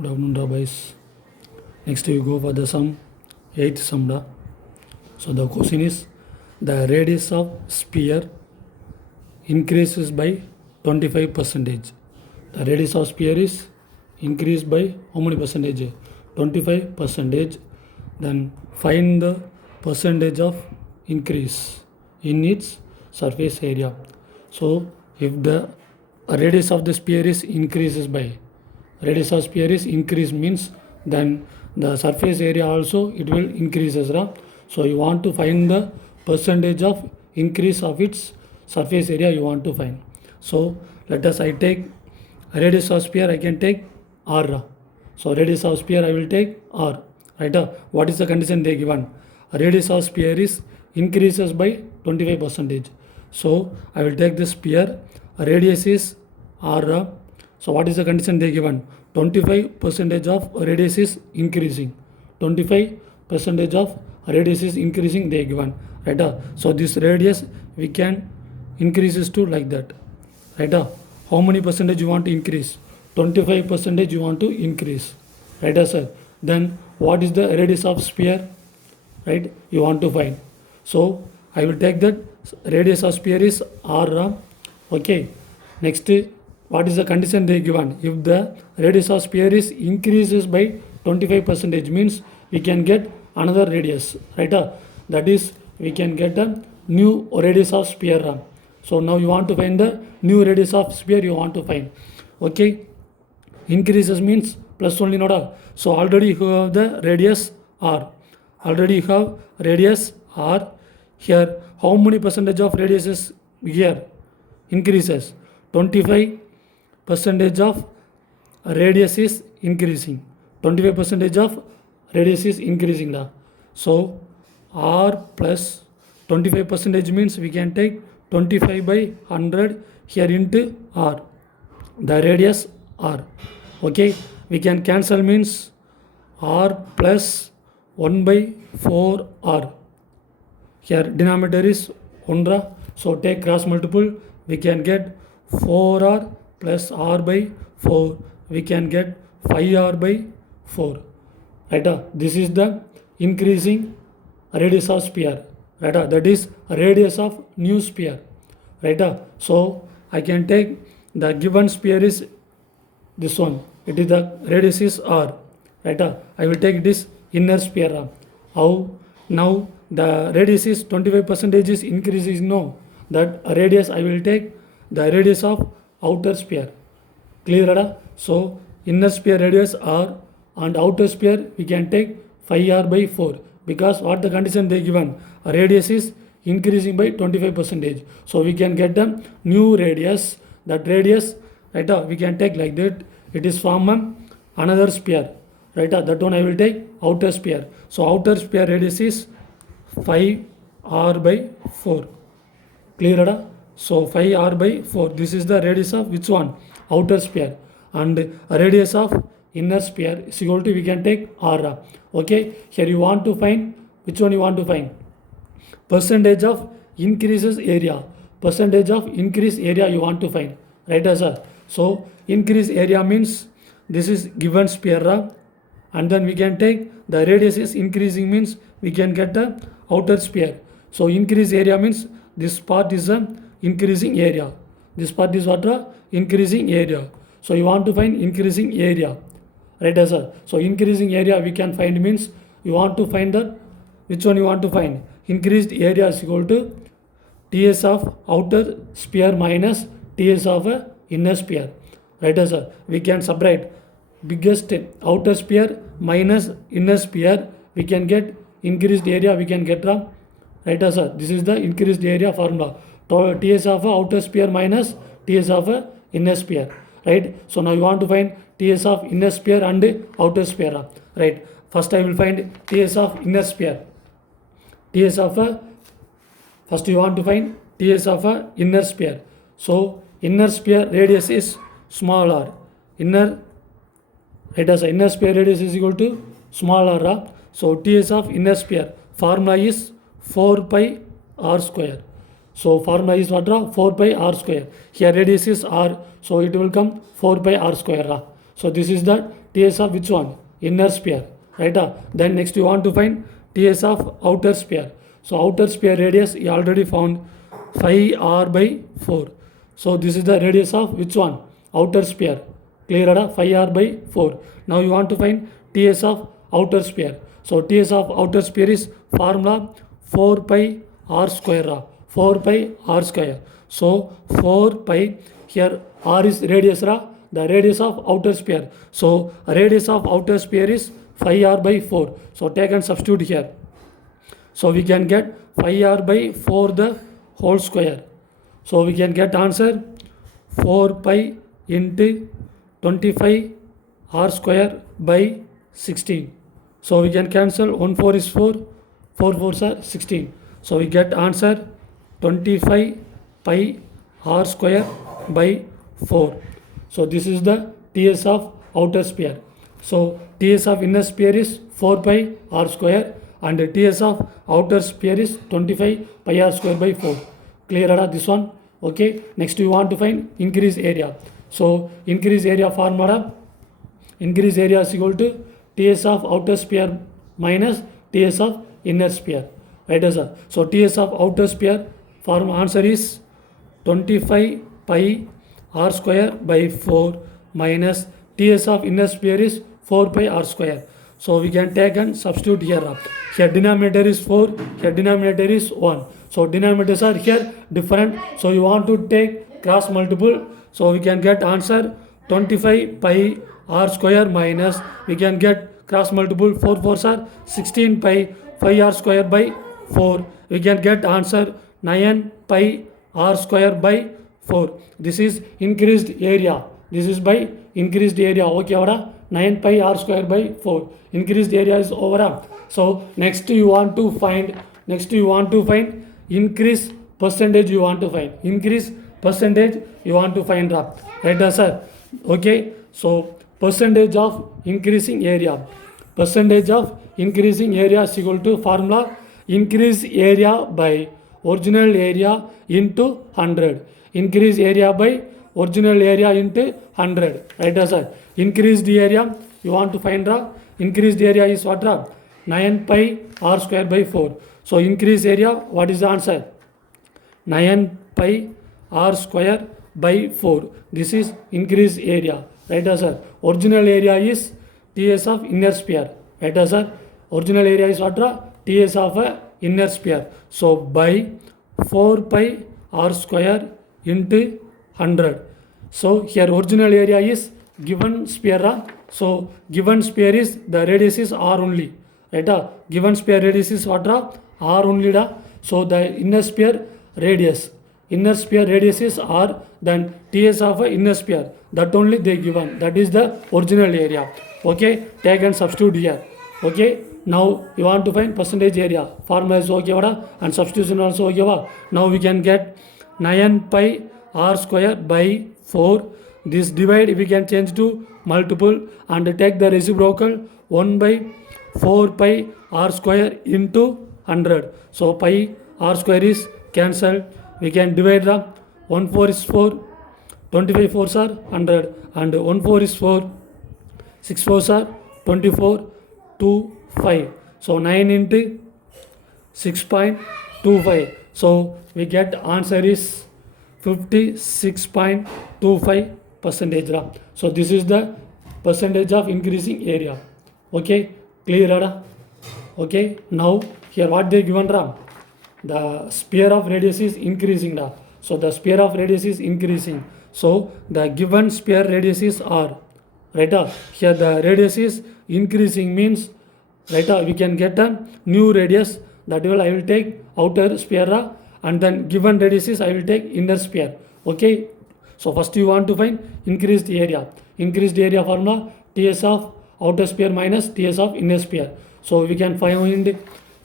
Good afternoon, boys. Next we go for the sum, 8th sum. So the question is, the radius of sphere increases by 25%. The radius of sphere is increased by how many percentage? 25%. Then find the percentage of increase in its surface area. So if the radius of the sphere is increases by, radius of sphere is increase means then the surface area also it will increases, right? So you want to find the percentage of increase of its surface area you want to find. So let us I take radius of sphere, I can take r. So radius of sphere I will take r, right? What is the condition they given? Radius of sphere is increases by 25%. So I will take this sphere, radius is r. So what is the condition they given? 25% of radius is increasing. 25% of radius is increasing they given, right? So this radius we can increases to like that, right? How many percentage you want to increase? 25% you want to increase, right, sir? Then what is the radius of sphere, right? You want to find. So I will take that radius of sphere is r. Okay. Next, what is the condition they given? If the radius of sphere is increases by 25% means we can get another radius, right? That is we can get a new radius of sphere. So now you want to find the new radius of sphere you want to find. Okay. Increases means plus only, not. So already you have the radius r. Already you have radius r. Here how many percentage of radius is here? Increases. 25% of radius is increasing. 25% of radius is increasing. So r plus 25% means we can take 25 by 100 here into r, the radius r. Okay, we can cancel means r plus 1 by 4 r. Here denominator is 1. So take cross multiple, we can get 4r plus r by 4. We can get 5r by 4. Right? This is the increasing radius of sphere. Right? That is radius of new sphere. Right? So I can take the given sphere is this one. It is the radius is r. Right? I will take this inner sphere. How? Now the radius is 25% is increasing. No, that radius I will take the radius of outer sphere. Clear? So inner sphere radius r and outer sphere we can take 5r by 4, because what the condition they given? Radius is increasing by 25%. So we can get the new radius. That radius, right, we can take like that. It is from another sphere, right? That one I will take outer sphere. So outer sphere radius is 5r by 4. Clear? So 5r by 4. This is the radius of which one? Outer sphere. And radius of inner sphere is equal to we can take r. Okay. Here you want to find which one you want to find? Percentage of increases area. Percentage of increase area you want to find. Right, sir? So increase area means this is given sphere. And then we can take the radius is increasing means we can get the outer sphere. So increase area means this part is a increasing area. This part is what? Increasing area. So you want to find increasing area. Right, sir? So increasing area we can find means you want to find the which one you want to find? Increased area is equal to Ts of outer sphere minus Ts of inner sphere. Right, sir? We can subtract biggest outer sphere minus inner sphere. We can get increased area we can get from. Right, sir? This is the increased area formula. Ts of outer sphere minus Ts of inner sphere. Right? So now you want to find Ts of inner sphere and outer sphere. Right? First I will find Ts of inner sphere. Ts of first you want to find Ts of inner sphere. So inner sphere radius is small r. Inner, right, as inner sphere radius is equal to small r. So Ts of inner sphere formula is 4 pi r square. So formula is what? 4 pi r square. Here radius is r, so it will come 4 pi r square. So this is the TS of which one? Inner sphere, right? Then next you want to find TS of outer sphere. So outer sphere radius you already found 5r/4. So this is the radius of which one? Outer sphere. Clear? 5r/4. Now you want to find TS of outer sphere. So TS of outer sphere is formula 4 pi r square. 4 pi r square. So 4 pi, here r is radius, the radius of outer sphere. So radius of outer sphere is 5r/4. So take and substitute here. So we can get 5r/4 the whole square. So we can get answer 4 pi into 25 r square by 16. So we can cancel 1 4 is 4, 4 4s are 16. So we get answer 25 pi r square by 4. So this is the TS of outer sphere. So TS of inner sphere is 4 pi r square and TS of outer sphere is 25 pi r square by 4. Clear this one? Okay. Next you want to find increase area. So increase area formula, increase area is equal to TS of outer sphere minus TS of inner sphere. Right, sir? So TS of outer sphere form answer is 25 pi r square by 4 minus TS of inner sphere is 4 pi r square. So we can take and substitute here. Here denominator is 4, here denominator is 1. So denominators are here different. So you want to take cross multiple. So we can get answer 25 pi r square minus, we can get cross multiple 4 4s are 16 pi 5 r square by 4. We can get answer 9 pi r square by 4. This is increased area. This is by increased area. Okay, avada 9 pi r square by 4. Increased area is over. So next you want to find increase percentage you want to find. Increase percentage you want to find. Right, sir? Okay. So percentage of increasing area. Percentage of increasing area is equal to formula increase area by original area into 100. Increase area by original area into 100. Right, sir? Increased area you want to find. Increased area is what? 9 pi r square by 4. So increased area, what is the answer? 9 pi r square by 4. This is increased area. Right, sir? Original area is TS of inner sphere. Right, sir? Original area is what? TS of inner sphere. So by 4 pi r square into 100. So here original area is given sphere. So given sphere is the radius is r only. Right? Given sphere radius is what? R only. So the inner sphere radius. Inner sphere radius is r. Then TS of inner sphere. That only they given. That is the original area. Okay. Take and substitute here. Okay. Now you want to find percentage area. Formula is okay, and substitution also okay. Now we can get 9 pi r square by 4. This divide we can change to multiple and take the reciprocal 1 by 4 pi r square into 100. So pi r square is cancelled. We can divide the 1 4 is 4, 25 4s are 100 and 1 4 is 4, 6 4s are 24, 2 5. So 9 into 6.25. So we get answer is 56.25 percentage. So this is the percentage of increasing area. Okay, clear? Okay, now here what they given? The sphere of radius is increasing. So the sphere of radius is increasing. So the given sphere radius is r. Right? Here the radius is increasing means, right? We can get a new radius. That will I will take outer sphere and then given radius is I will take inner sphere. Okay. So first you want to find increased area. Increased area formula TS of outer sphere minus TS of inner sphere. So we can find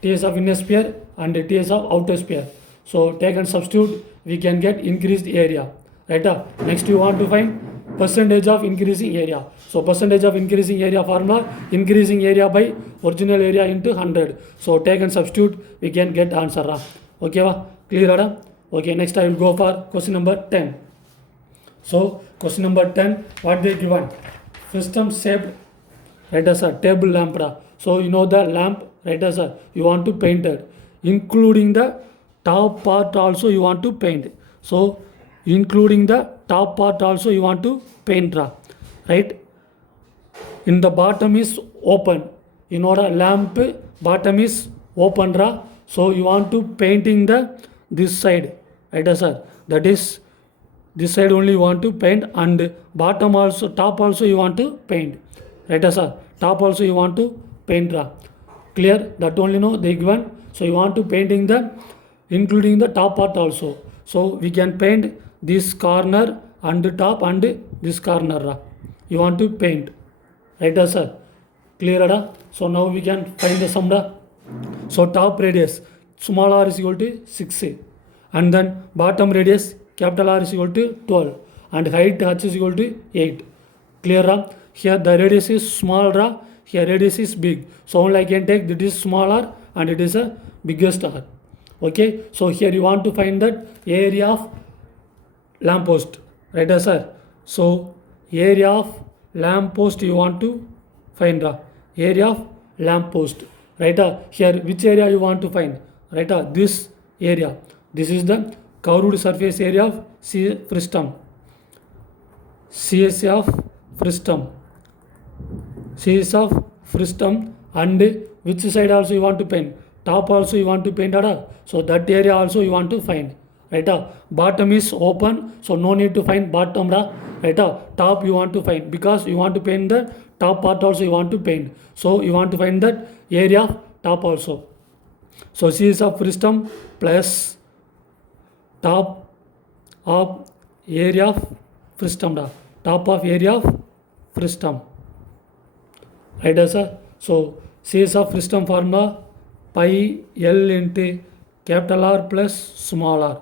TS of inner sphere and TS of outer sphere. So take and substitute, we can get increased area. Right? Next you want to find percentage of increasing area. So percentage of increasing area formula increasing area by original area into 100. So take and substitute, we can get answer. Okay, clear? Okay, next I will go for question number 10. So question number 10, what they given? Frustum shaped, right sir, table lamp ra. So you know the lamp, right sir, you want to paint it, including the top part also you want to paint. So including the top part also you want to paint ra, right? In the bottom is open, you know the lamp bottom is open ra. So you want to painting the this side, right sir, that is this side only you want to paint, and bottom also, top also you want to paint, right sir, top also you want to paint ra. Clear? That only know they given. So you want to painting the including the top part also. So we can paint this corner and the top and this corner ra. You want to paint, right sir? Clear da? So now we can find the sum da. So top radius small r is equal to 6, and then bottom radius capital R is equal to 12, and height h is equal to 8. Clear ra? Here the radius is small ra, here radius is big, so only I can take that is small r and it is a biggest r. Okay, so here you want to find that area of lamppost, right sir? So area of lamppost you want to find ra, area of lamppost, right? Here which area you want to find, right? This area, this is the curved surface area of frustum, CS of frustum, CS of frustum, and which side also you want to paint, top also you want to paint ada. So that area also you want to find, right? Bottom is open, so no need to find bottom da, right? Top you want to find, because you want to paint the top part also you want to paint, so you want to find that area of top also. So CS of frustum plus top of area of frustum da, top of area of frustum, right sir? So CS of frustum formula pi L into capital R plus small r.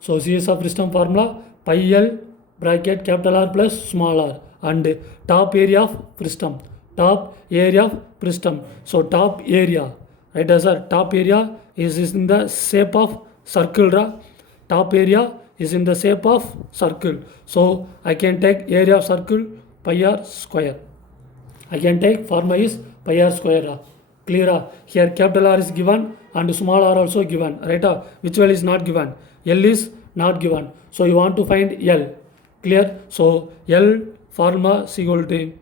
So CS of frustum formula pi L bracket capital R plus small r, and top area of frustum, top area of frustum. So top area, right sir, top area is in the shape of circle ra. Top area is in the shape of circle, so I can take area of circle pi r square. I can take formula is pi r square ra. Clear? Here capital R is given and small r also given, right? Which one is not given? L is not given, so you want to find L. Clear? So L formula is equal to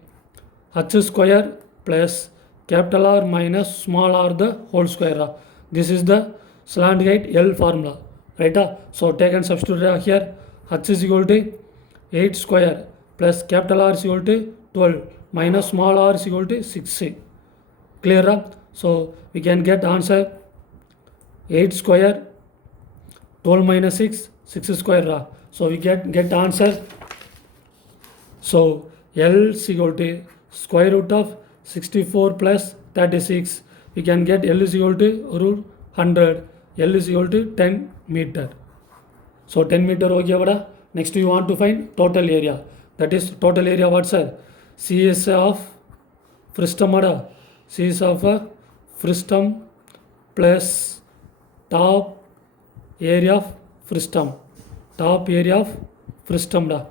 h square plus capital R minus small r the whole square. This is the slant height L formula, right? So take and substitute here. H is equal to 8 square plus capital R is equal to 12 minus small r is equal to 6. Clear? So we can get answer 8 square, 12 minus 6, 6 square. So we get answer. So L is equal to square root of 64 plus 36. We can get L is equal to root 100. L is equal to 10 meter. So 10 meter okay vada. Next you want to find total area. That is total area what sir? CS of frustum vada. CS of frustum plus top area of frustum. Top area of frustum da.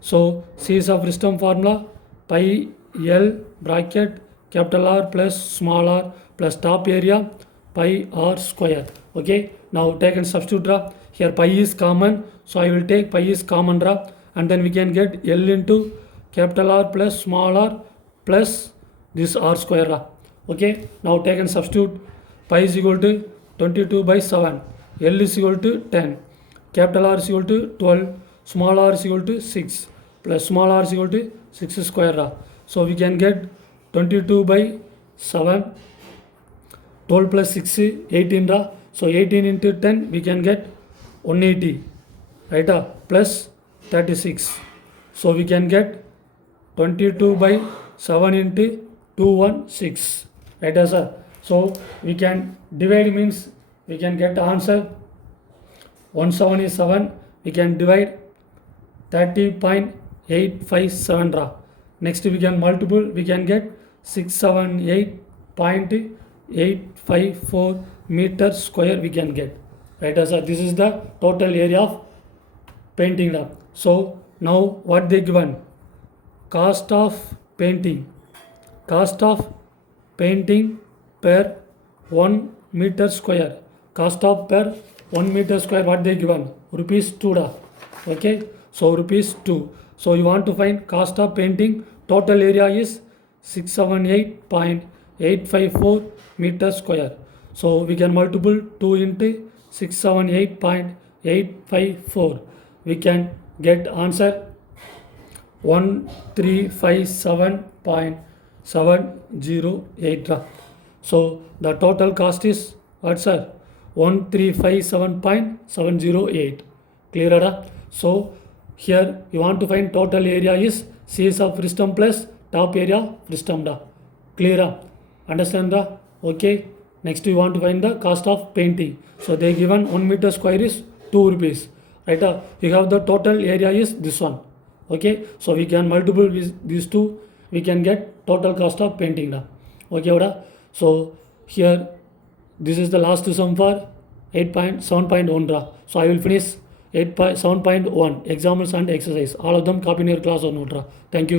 So CS of frustum formula pi L bracket capital R plus small r plus top area pi r square. Okay, now take and substitute ra. Here pi is common, so I will take pi is common ra, and then we can get L into capital R plus small r plus this r square ra. Okay, now take and substitute. Pi is equal to 22 by 7, L is equal to 10, capital R is equal to 12, small r is equal to 6 plus small r is equal to 6 square ra. So we can get 22 by 7, 12 plus 6, 18 ra. So 18 into 10 we can get 180, right? Plus 36. So we can get 22 by 7 into 216, right sir? So we can divide, means we can get answer 17 is 7. We can divide 30.857 ra. Next we can multiple, we can get 678.854 meter square we can get, right sir? This is the total area of painting ra. So now what they given? Cost of painting. Cost of painting per 1 meter square. Cost of per 1 meter square, what they given? Rupees 2 da. Okay, so rupees 2. So you want to find cost of painting. Total area is 678.854 meter square. So we can multiple 2 into 678.854. We can get answer 1357.708. So the total cost is what, sir? 1357.708. Clear, da? So here you want to find total area is CS of fristum plus top area fristum, da. Clear? Understand, da? Okay. Next you want to find the cost of painting. So they given 1 meter square is 2 rupees. Right? You have the total area is this one. Okay. So we can multiple with these two. We can get total cost of painting, da. Okay, da? So here this is the last sum for 8.7.1, da. So I will finish 8.7.1 examples and exercise. All of them copy in your class or note, da. Thank you.